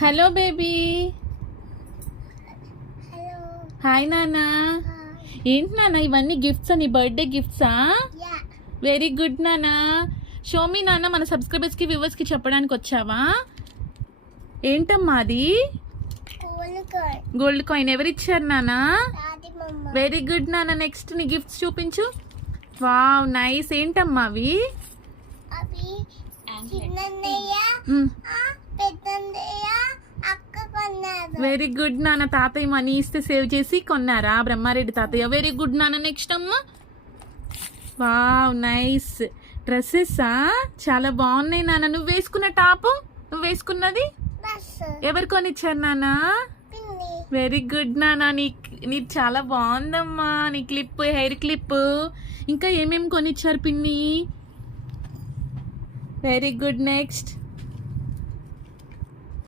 Hello baby. Hi నానా. ఏంటి నాన్న ఇవన్నీ గిఫ్ట్సా? నీ బర్త్డే గిఫ్ట్సా? వెరీ గుడ్ నానా. షోమీ నాన్న, మన సబ్స్క్రైబర్స్కి వ్యూవర్స్కి చెప్పడానికి వచ్చావా? ఏంటమ్మా అది? Gold coin. ఎవరు ఇచ్చారు నానా? వెరీ గుడ్ నాన్న. నెక్స్ట్ నీ గిఫ్ట్స్ చూపించు. Wow nice. ఏంటమ్మా అవి? వెరీ గుడ్ నాన్న. తాతయ్య మనీ ఇస్తే సేవ్ చేసి కొన్నారా బ్రహ్మారెడ్డి తాతయ్య? వెరీ గుడ్ నాన్న. నెక్స్ట్ అమ్మా. Wow nice. డ్రెస్సెసా? చాలా బాగున్నాయి నాన్న. నువ్వు వేసుకున్న టాపు, నువ్వు వేసుకున్నది ఎవరు కొనిచ్చారు నాన్న? వెరీ గుడ్ నాన్న. నీకు చాలా బాగుందమ్మా. నీ క్లిప్, హెయిర్ క్లిప్, ఇంకా ఏమేమి కొనిచ్చారు పిన్ని? Very good. నెక్స్ట్